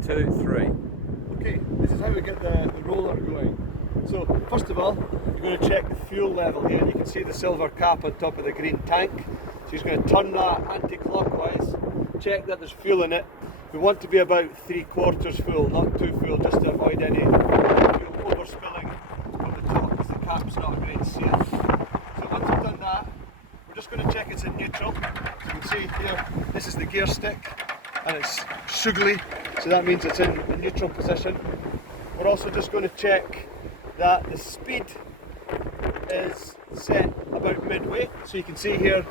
2, 3. Okay, this is how we get the roller going. So first of all, you're going to check the fuel level here. You can see the silver cap on top of the green tank. So you're going to turn that anti-clockwise, check that there's fuel in it. We want to be about 3/4 full, not too full, just to avoid any fuel overspilling from the top because the cap's not a great seal. So once we've done that, we're just going to check it's in neutral. So you can see here, this is the gear stick and it's sugly, so that means it's in a neutral position. We're also just going to check that the speed is set about midway. So you can see here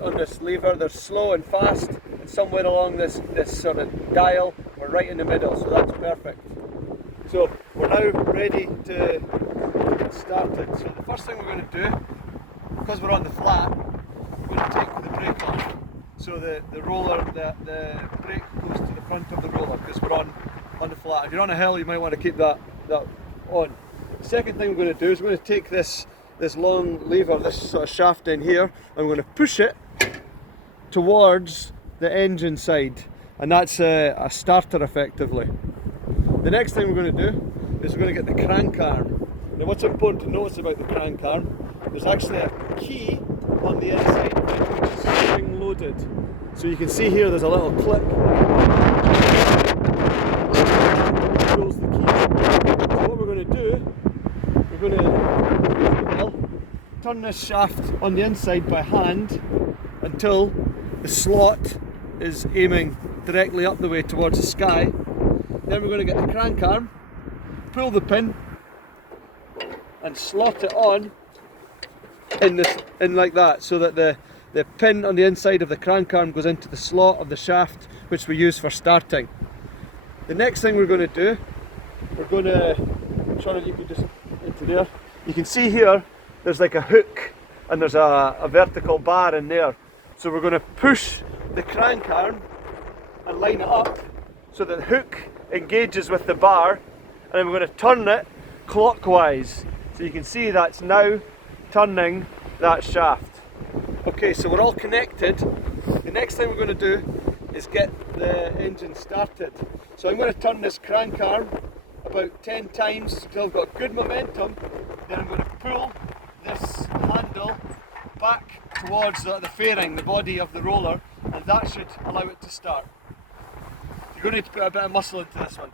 on this lever, they're slow and fast, and somewhere along this sort of dial, we're right in the middle, so that's perfect. So we're now ready to get started. So the first thing we're going to do, because we're on the flat, we're going to take the brake off. So the roller, the brake goes to the front of the roller because we're on the flat. If you're on a hill, you might want to keep that on. The second thing we're going to do is we're going to take this long lever, this sort of shaft in here, and we're going to push it towards the engine side, and that's a starter effectively. The next thing we're going to do is we're going to get the crank arm. Now what's important to notice about the crank arm, there's actually a key on the inside which is spring loaded. So you can see here there's a little clip. Pulls the key. So what we're going to do, we're going to turn this shaft on the inside by hand until the slot is aiming directly up the way towards the sky. Then we're going to get the crank arm, pull the pin and slot it on in like that, so that the pin on the inside of the crank arm goes into the slot of the shaft which we use for starting. The next thing we're going to do, we're going to, Sean, you can just into there. You can see here there's like a hook and there's a vertical bar in there. So we're going to push the crank arm and line it up so that the hook engages with the bar, and then we're going to turn it clockwise. So you can see that's now turning that shaft. Okay, so we're all connected. The next thing we're going to do is get the engine started. So I'm going to turn this crank arm about 10 times until I've got good momentum. Then I'm going to pull this handle back towards the fairing, the body of the roller, and that should allow it to start. You're going to need to put a bit of muscle into this one.